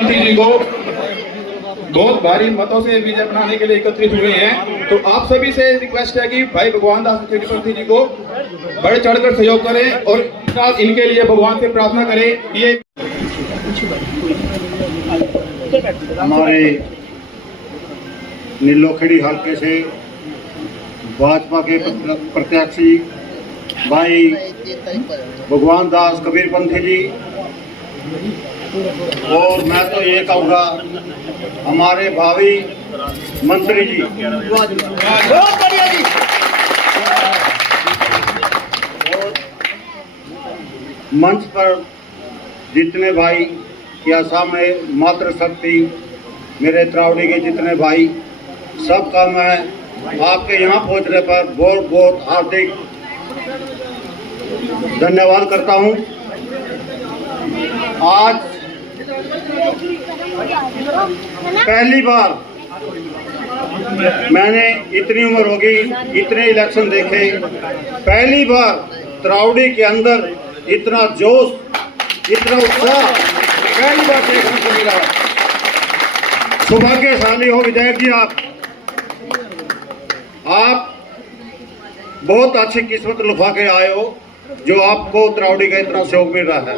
जी को बहुत भारी मतों से विजय बनाने के लिए एकत्रित हुए हैं, तो आप सभी से रिक्वेस्ट है कि भाई भगवान दास चक्रवर्ती जी को बढ़ चढ़कर सहयोग करें और साथ इनके लिए भगवान से प्रार्थना करें। ये हमारे नीलोखेड़ी हल्के से भाजपा के प्रत्याशी भाई भगवान दास कबीरपंथी जी, और मैं तो ये कहूँगा हमारे भावी मंत्री जी, और मंच पर जितने भाई या सामने मातृशक्ति मेरे त्रावड़ी के जितने भाई, सबका मैं आपके यहाँ पहुँचने पर बहुत बहुत हार्दिक धन्यवाद करता हूँ। आज पहली बार मैंने इतनी उम्र होगी, इतने इलेक्शन देखे, पहली बार त्रावड़ी के अंदर इतना जोश, इतना उत्साह पहली बार देखने को मिला। सौभाग्यशाली हो विधायक जी, आप बहुत अच्छी किस्मत लुफा के आए हो जो आपको त्रावड़ी का इतना सहयोग मिल रहा है।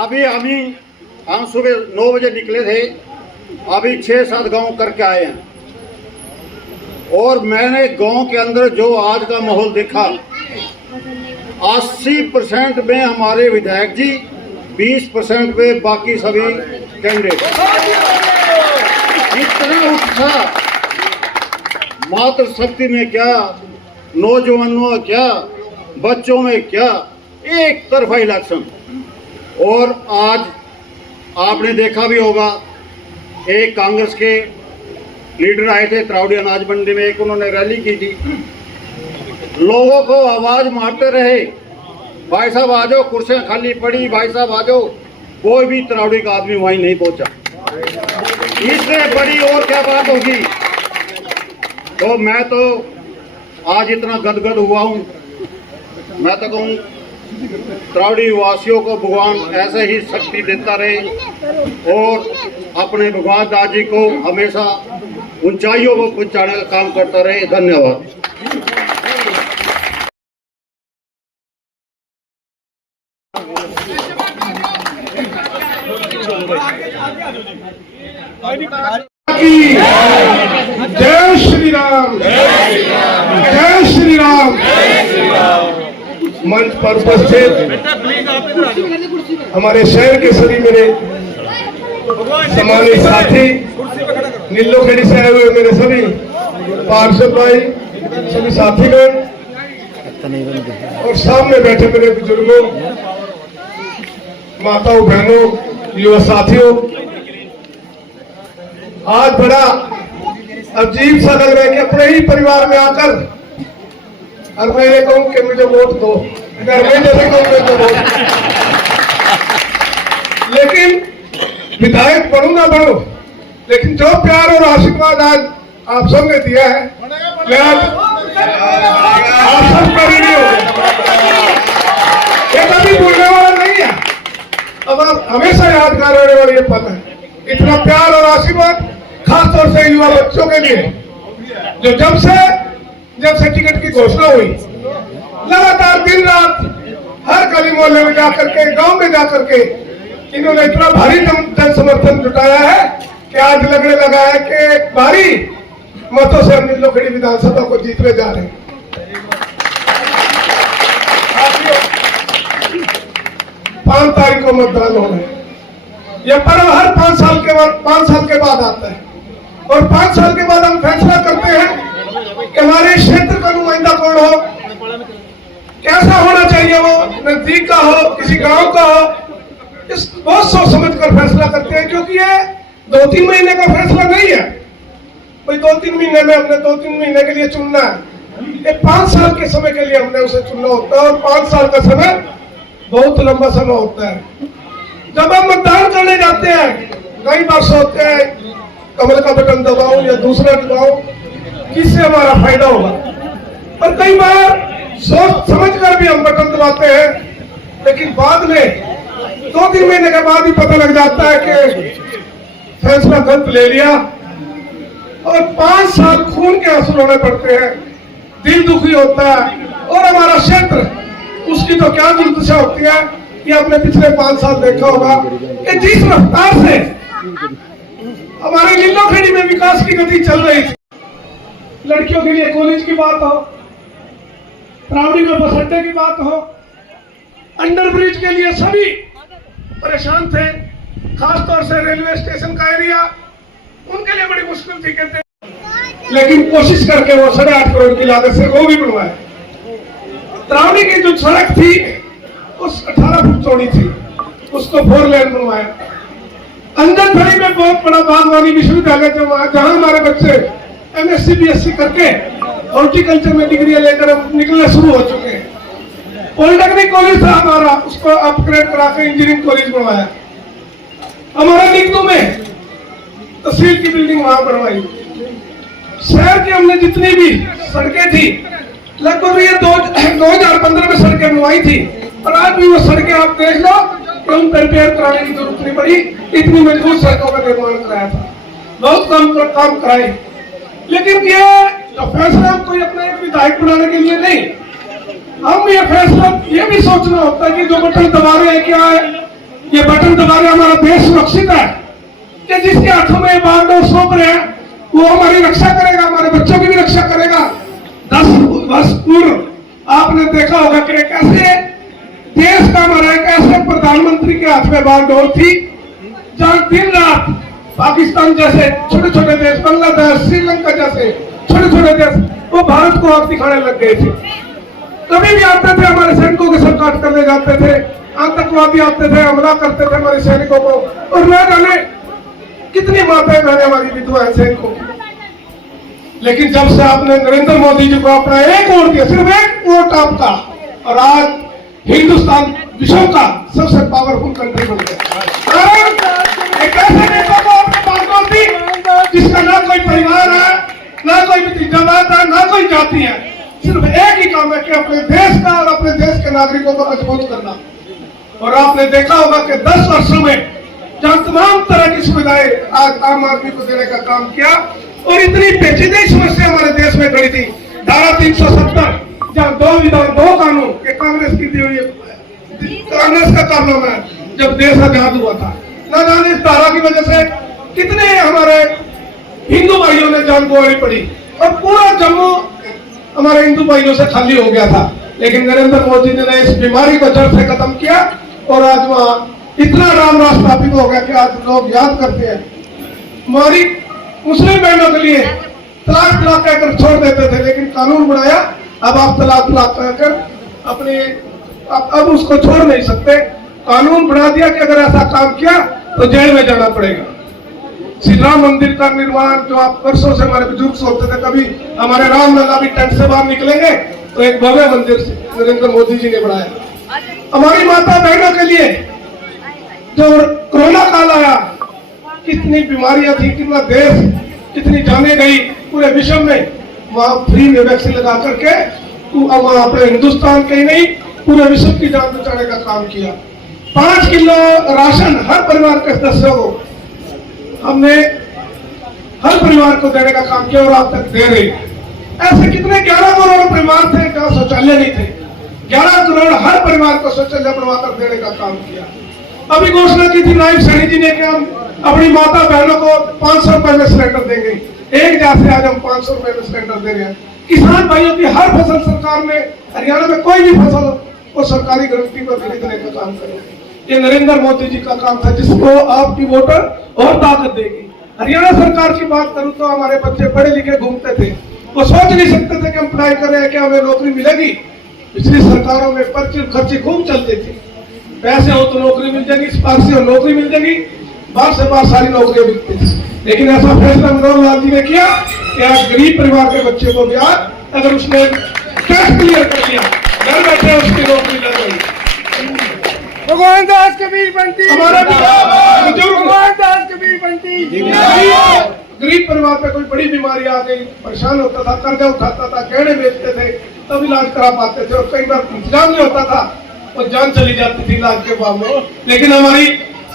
अभी हम सुबह 9 बजे निकले थे, अभी 6-7 गांव करके आए हैं, और मैंने गांव के अंदर जो आज का माहौल देखा, 80% में हमारे विधायक जी, 20% में बाकी सभी कैंडिडेट। इतना उत्साह, मातृशक्ति में क्या, नौजवानों में क्या, बच्चों में क्या, एक तरफा इलेक्शन। और आज आपने देखा भी होगा, एक कांग्रेस के लीडर आए थे त्रावड़ी अनाज मंडी में, एक उन्होंने रैली की थी, लोगों को आवाज मारते रहे, भाई साहब आ जाओ, कुर्सियां खाली पड़ी, भाई साहब आ जाओ, कोई भी त्रावड़ी का आदमी वहीं नहीं पहुंचा। इससे बड़ी और क्या बात होगी। तो मैं तो आज इतना गदगद हुआ हूँ, मैं तो कहूँ त्रावड़ी वासियों को भगवान ऐसे ही शक्ति देता रहे और अपने भगवान दास जी को हमेशा ऊंचाइयों को पहुंचाने का काम करता रहे। धन्यवाद। जय श्री राम, जय श्री राम। मंच पर उपस्थित हमारे शहर के सभी मेरे सम्मानित साथी, नीलोखेड़ी से आए हुए मेरे सभी पार्षद भाई, सभी साथीगण, और सामने बैठे मेरे बुजुर्गों, माताओं, बहनों, युवा साथियों, आज बड़ा अजीब सा लग रहा है कि अपने ही परिवार में आकर और मैं ये कहूँ कि मुझे वोट दो, अगर मैं जैसे कहूँ तो वोट, लेकिन विधायक बनूं ना बनूं, लेकिन जो प्यार और आशीर्वाद आज आप सबने दिया है, मैं आज आप सब पर ही नहीं हो गया, ये कभी भूलने वाला नहीं है। अब आप हमेशा यादगार रहने वाली ये पल है, इतना प्यार और आशीर्वाद, खासतौर से युवा बच्चों के लिए, जो जब से टिकट की घोषणा हुई, लगातार दिन रात हर गली मोहल्ले में जाकर के, गांव में जाकर के इन्होंने इतना भारी जन समर्थन जुटाया है कि आज लगने लगा है कि भारी मतों से हम नीलोखेड़ी विधानसभा को जीतने जा रहे हैं। 5 तारीख को मतदान होना है। यह पर्व हर 5 साल के बाद आता है, और 5 साल के बाद हम फैसला करते हैं कि हमारे क्षेत्र का नुमाइंदा कौन हो, कैसा होना चाहिए, वो नजदीक का हो, किसी गांव का हो, इस बहुत सोच समझ कर फैसला करते हैं, क्योंकि ये 2-3 महीने का फैसला नहीं है। कोई 2-3 महीने में हमने 2-3 महीने के लिए चुनना है, ये 5 साल के समय के लिए हमने उसे चुनना होता है, और 5 साल का समय बहुत लंबा समय होता है। जब हम मतदान करने जाते हैं, कई बार सोचते हैं कमल का बटन दबाऊं या दूसरा दबाऊं, किससे हमारा फायदा होगा, और कई बार सोच समझ कर भी हम बटन दबाते हैं लेकिन बाद में 2-3 महीने के बाद ही पता लग जाता है कि फैसला गलत ले लिया और 5 साल खून के आंसू रोने पड़ते हैं, दिल दुखी होता है। और हमारा क्षेत्र, उसकी तो क्या दुर्दशा होती है कि आपने पिछले 5 साल देखा होगा कि जिस रफ्तार से हमारे लीलोखेड़ी में विकास की गति चल रही थी, लड़कियों के लिए कॉलेज की बात हो, प्रावड़ी में बस अड्डे की बात हो, अंडर ब्रिज के लिए सभी परेशान थे, खासतौर से रेलवे स्टेशन का एरिया, उनके लिए बड़ी मुश्किल थी कहते, लेकिन कोशिश करके वो 8.5 करोड़ की लागत से वो भी बनवाए। त्रावणी की जो सड़क थी उस 18 फुट चौड़ी थी, उसको 4 लेन बनवाया। अंजनथड़ी में बहुत बड़ा बागवानी विश्वविद्यालय जहां हमारे बच्चे MSc BSc करके हॉर्टिकल्चर में डिग्री लेकर निकलने शुरू हो चुके हैं। पॉलिटेक्निक कॉलेज था हमारा, उसको अपग्रेड करा के इंजीनियरिंग कॉलेज बनवाया। हमारा निगम में तहसील की बिल्डिंग वहां बनवाई। शहर की हमने जितनी भी सड़कें थी, लगभग ये 2015 में सड़कें बनवाई थी, और आज भी वो सड़कें आप देख लो कि उन पर रिपेयर कराने की जरूरत नहीं पड़ी, इतनी मजबूत सड़कों का निर्माण कराया था, बहुत कम काम कराए। लेकिन ये फैसला हम कोई अपना एक विधायक बनाने के लिए नहीं, हम ये फैसला ये भी सोचना होता है कि जो बटन दबा रहे हैं क्या है, ये बटन दबा रहे हमारा देश सुरक्षित है कि जिसके हाथों में बागडोर सौंप रहे हैं वो हमारी रक्षा करेगा, हमारे बच्चों की भी रक्षा करेगा। 10 वर्ष पूर्व आपने देखा होगा कि कैसे देश का हमारा एक ऐसे प्रधानमंत्री के हाथ में बागडोर थी जहां दिन रात पाकिस्तान जैसे छोटे छोटे देश, बांग्लादेश, श्रीलंका जैसे छोटे छोटे देश, वो भारत को आग दिखाने लग गए थे। कभी भी आते थे हमारे सैनिकों के सर काट कर ले जाते थे, आतंकवादी आते थे, हमला करते थे हमारे सैनिकों को, और न जाने कितनी माताएं बहनें हमारी विधवा है सैनिकों की। लेकिन जब से आपने नरेंद्र मोदी जी को अपना एक वोट दिया, सिर्फ एक वोट आपका, और आज हिंदुस्तान विश्व का सबसे पावरफुल कंट्री बन गया। एक ऐसे नेता को आपने बागडोर दी जिसका ना कोई परिवार है, ना कोई भतीजावाद है, ना कोई जाति है, सिर्फ एक ही काम है कि अपने देश का और अपने देश के नागरिकों को मजबूत करना। और आपने देखा होगा कि 10 वर्षों में जहां तमाम तरह की सुविधाएं आज आम आदमी को देने का काम किया, और इतनी पेचीदी समस्या हमारे देश में खड़ी थी, धारा 370 जहां 2 विधान 2 कानून के कांग्रेस की दी हुई, कांग्रेस का कारनामा है जब देश आजाद हुआ था, न जाने इस धारा की वजह से कितने हमारे हिंदू भाइयों ने जान गंवानी पड़ी, और पूरा जम्मू हमारे हिंदू भाइयों से खाली हो गया था। लेकिन नरेंद्र मोदी ने इस बीमारी को जड़ से खत्म किया, और आज वहां इतना राम राज स्थापित हो गया कि आज लोग याद करते हैं। हमारी मुस्लिम बहनों के लिए तलाक तलाक कहकर छोड़ देते थे, लेकिन कानून बनाया, अब आप तलाक तलाक कहकर अपने अब उसको छोड़ नहीं सकते। कानून बना दिया कि अगर ऐसा काम किया तो जेल में जाना पड़ेगा। श्री राम मंदिर का निर्माण जो आप वर्षों से हमारे बुजुर्ग सोचते थे कभी हमारे राम लला भी टेंट से बाहर निकलेंगे, तो एक भव्य मंदिर नरेंद्र मोदी जी ने बनाया। हमारी माता बहनों के लिए जो कोरोना काल आया, कितनी बीमारियां थी, कितना देश, कितनी जाने गई पूरे विश्व में, वहां फ्री में वैक्सीन लगा करके वहां अपने हिंदुस्तान के ही नहीं पूरे विश्व की जान बचाने का काम किया। 5 किलो राशन हर परिवार के सदस्यों को हमने हर परिवार को देने का काम किया, और अब तक दे रहे। ऐसे कितने 11 करोड़ परिवार थे जहाँ शौचालय नहीं थे, 11 करोड़ हर परिवार को शौचालय बनवाकर देने का काम किया। अभी घोषणा की थी नायब सैनी जी ने कि हम अपनी माता बहनों को 500 रुपए में सिलेंडर देंगे। एक जैसे आज हम 500 रुपए में सिलेंडर दे रहे हैं। किसान भाइयों की हर फसल सरकार ने, हरियाणा में कोई भी फसल वो सरकारी गारंटी पर खरीदने का काम करेगी। ये नरेंद्र मोदी जी का काम था, जिसको आपकी वोटर और ताकत देगी। हरियाणा सरकार की बात करूं तो हमारे बच्चे पढ़े लिखे घूमते थे, वो सोच नहीं सकते थे कि हम पढ़ाई कर रहे हैं, क्या हमें नौकरी मिलेगी। पिछली सरकारों में पर्ची खर्ची खूब चलती थी, पैसे हो तो नौकरी मिल जाएगी, सिफारिशी हो नौकरी मिल जाएगी, बार से बार सारी नौकरियां मिलती थी। लेकिन ऐसा फैसला मनोहर लाल जी ने किया कि आज गरीब परिवार के बच्चे को भी आज अगर उसने टेस्ट क्लियर कर लिया, घर बैठे उसकी नौकरी लग गई। भगवान दास कबीर बंटी, हमारा भगवान दास कबीर बंटी। गरीब परिवार पे कोई बड़ी बीमारी आ गई, परेशान होता था, कर्जा उठाता था, गहने बेचते थे, तब इलाज करा पाते थे, और कई बार इंतजाम नहीं होता था और जान चली जाती थी इलाज के बाद में। लेकिन हमारी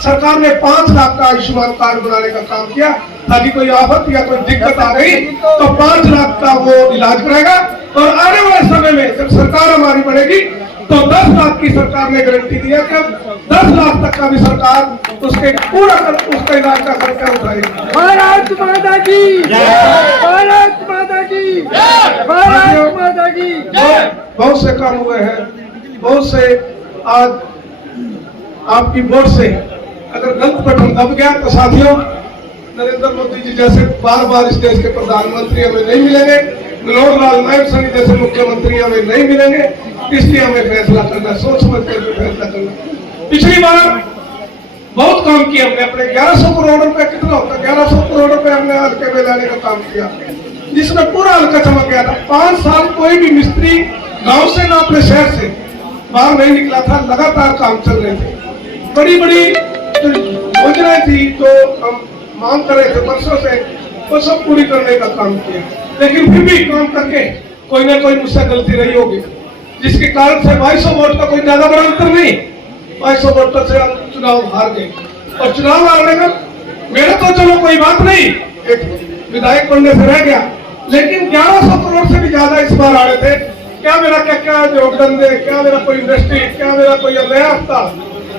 सरकार ने 5 लाख का आयुष्मान कार्ड बनाने का काम किया, ताकि कोई आफत या कोई दिक्कत आ गई तो 5 लाख का वो इलाज कराएगा। और आने वाले समय में जब सरकार हमारी बढ़ेगी तो 10 लाख की सरकार ने गारंटी दिया कि अब 10 लाख तक का भी सरकार उसके उसका इलाज का खर्चा उठाएगी। भारत माता की भारत माता की भारत माता की। बहुत से काम हुए हैं, बहुत से आज आपकी वोट से अगर गलत बटन दब गया तो साथियों, नरेंद्र मोदी जी जैसे बार बार इस देश के प्रधानमंत्री हमें नहीं मिलेंगे, मनोहर लाल नायक सैनी जैसे मुख्यमंत्री हमें नहीं मिलेंगे। इसलिए हमें फैसला करना, सोच समझ कर फैसला करना। पिछली बार बहुत काम किया हमने, अपने 1100 करोड़ रुपए, कितना होता है 1100 करोड़ रुपए हमने हल्के में लाने का काम किया, जिसमें पूरा हल्का चमक गया था। 5 साल कोई भी मिस्त्री गांव से ना अपने शहर से बाहर नहीं निकला था, लगातार काम चल रहे थे। बड़ी बड़ी योजनाएं थी जो हम मांग कर रहे थे वर्षों से, वो सब पूरी करने का काम किया। लेकिन फिर भी काम करके कोई ना कोई मुझसे गलती रही होगी, जिसके कारण से 2200 वोट का कोई ज्यादा बड़ा अंतर नहीं, 2200 वोटों से हम चुनाव हार गए। और चुनाव हारने का मेरा तो चलो कोई बात नहीं, एक विधायक बनने से रह गया, लेकिन 1100 करोड़ से भी ज्यादा इस बार आ रहे थे। क्या मेरा क्या योगदान दे, क्या मेरा कोई इंडस्ट्री, क्या मेरा कोई नया अस्पताल,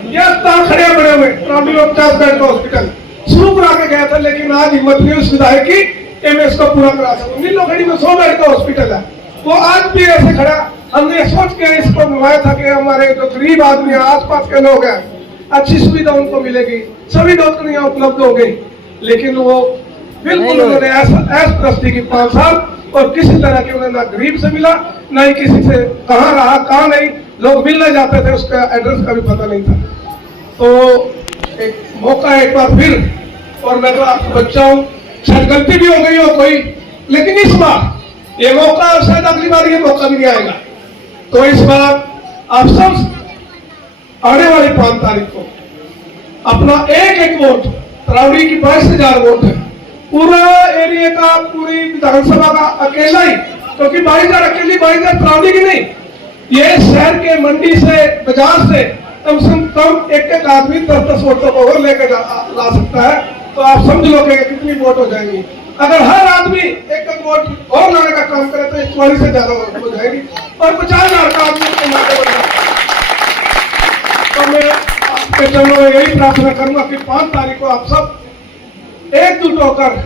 ये अस्पताल खड़े बड़े हुए, ट्रॉली में 50 बेड का हॉस्पिटल शुरू करा के गया था, लेकिन आज हिम्मत नहीं उस विधायक की कि मैं इसको पूरा करा सकूं। नीलोखड़ी में 100 बेड का हॉस्पिटल है, वो आज भी ऐसे खड़ा। हमने सोच के इसको मंगवाया था कि हमारे जो गरीब आदमी है, आसपास के लोग हैं, अच्छी सुविधा उनको मिलेगी, सभी नौकरियां उपलब्ध हो गई। लेकिन वो बिल्कुल उन्होंने ऐसा प्रस्ती की 5 साल, और किसी तरह के उन्हें ना गरीब से मिला, ना ही किसी से कहाँ रहा कहाँ नहीं, लोग मिलने जाते थे उसका एड्रेस का भी पता नहीं था। तो एक मौका है एक बार फिर, और मैं तो आपको बच्चा हूँ, शायद गलती भी हो गई हो कोई, लेकिन इस बार ये मौका, शायद अगली बार ये मौका भी नहीं आएगा। तो इस बार आप सब आने वाली 5 तारीख को अपना एक वोट, तरावड़ी की 22,000 वोट है, पूरा एरिया का, पूरी विधानसभा का अकेला ही, क्योंकि 22,000 अकेली 22,000 तरावड़ी की नहीं, ये शहर के मंडी से, बाजार से कम से कम एक आदमी 10-10 वोटों को और लेकर ला सकता है। तो आप समझ लो कि कितनी वोट हो जाएंगी। अगर हर आदमी एक वोट और लाने का काम करे तो 41 से ज्यादा वोट हो जाएगी, और 50,000 का आदमी को मारे बन जाएगा। तो मैं आपके चरणों में यही प्रार्थना करूंगा कि 5 तारीख को आप सब एकजुट होकर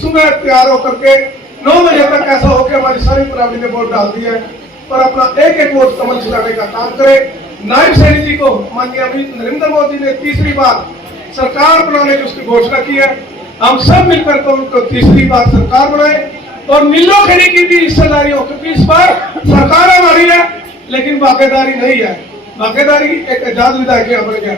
सुबह तैयार होकर के 9 बजे तक ऐसा हो कि हमारी सारी तरावड़ी ने वोट डाल दी है, और अपना एक वोट कमल खिलाने का काम करें। नायब सैनी जी को माननीय नरेंद्र मोदी ने तीसरी बार सरकार बनाने की उसकी घोषणा की है, हम सब मिलकर तो उनको तीसरी बार सरकार बनाए, और नीलोखड़ी की भी हिस्सेदारी हो, क्योंकि इस बार सरकार हमारी है लेकिन भागीदारी नहीं है, भागीदारी एक आजाद विधायक यहाँ बन गया।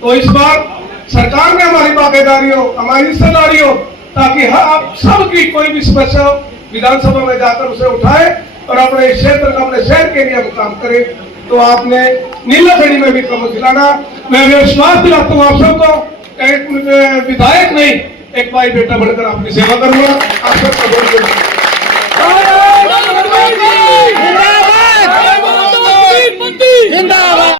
तो इस बार सरकार में हमारी भागीदारी हो, हमारी हिस्सेदारी हो, ताकि आप सबकी कोई भी समस्या विधानसभा में जाकर उसे उठाए और अपने क्षेत्र का, अपने शहर के लिए हम काम करें। तो आपने नीलोखड़ी में भी कमल खिलाना, मैं विश्वास दिलाता हूँ आप सबको, एक विधायक नहीं, एक भाई बेटा बनकर आपकी सेवा करूंगा। आप सबका बहुत बहुत